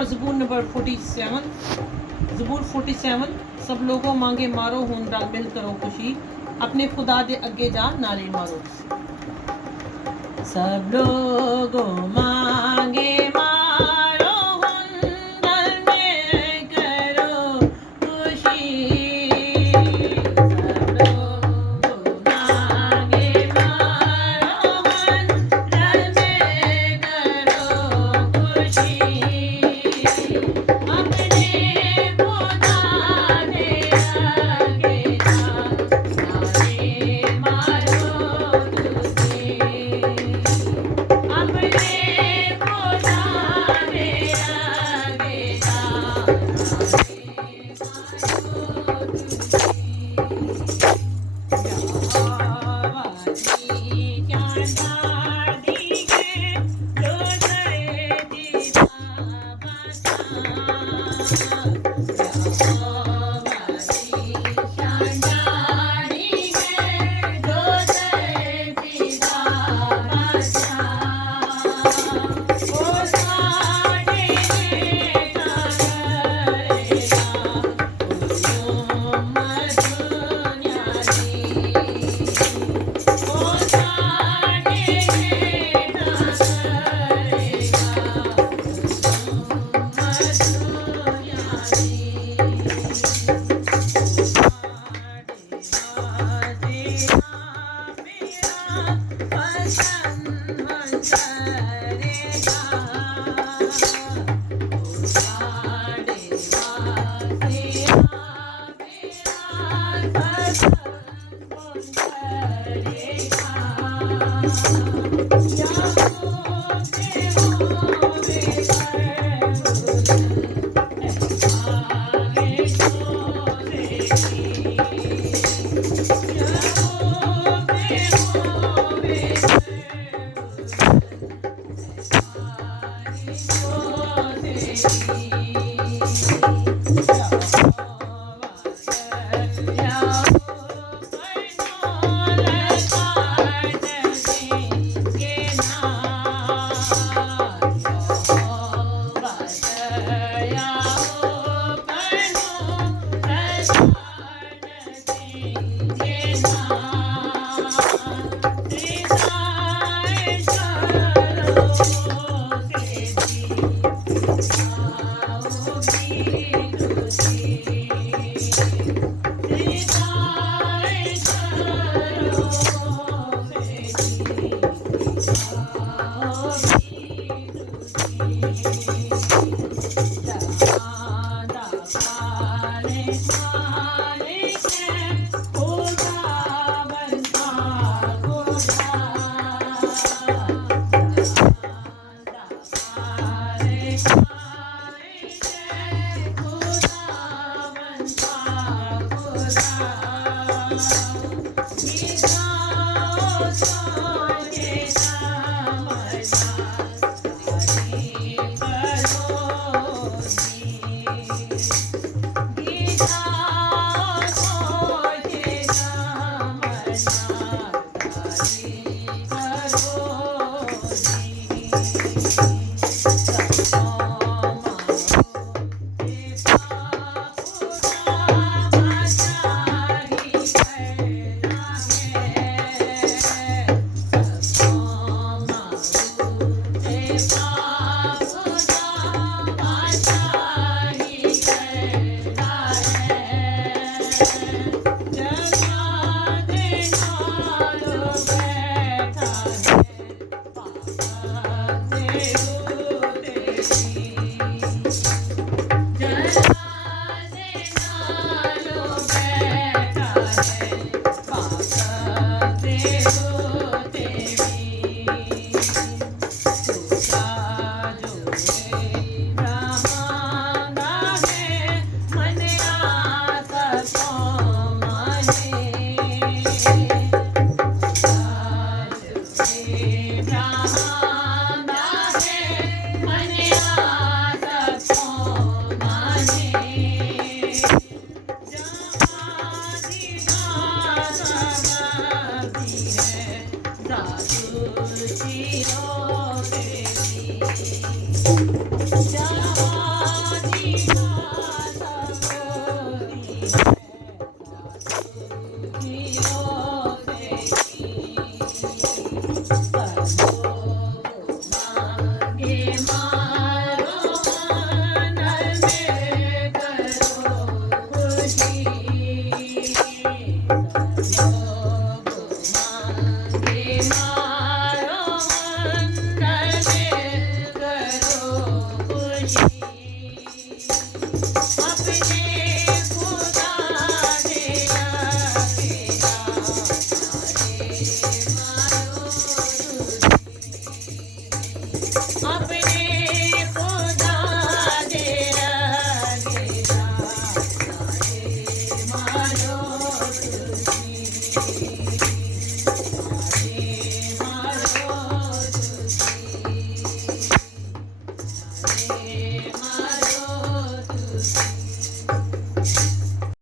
اور زبور نمبر 47. زبور 47. سب لوگوں مانگے مارو ہون ڈال مل کرو خوشی، اپنے خدا دے اگے جا نعرے مارو. سب لوگوں مانگے مارو ہون ڈال مل کرو خوشی، سب لوگوں مانگے مارو ہون ڈال مل کرو خوشی، اپنے خدا دے آگے جا نعرے مارو تجھے، اپنے خدا دے آگے جا نعرے مارو تجھے. آبادی کیا دادی ہے جو سردی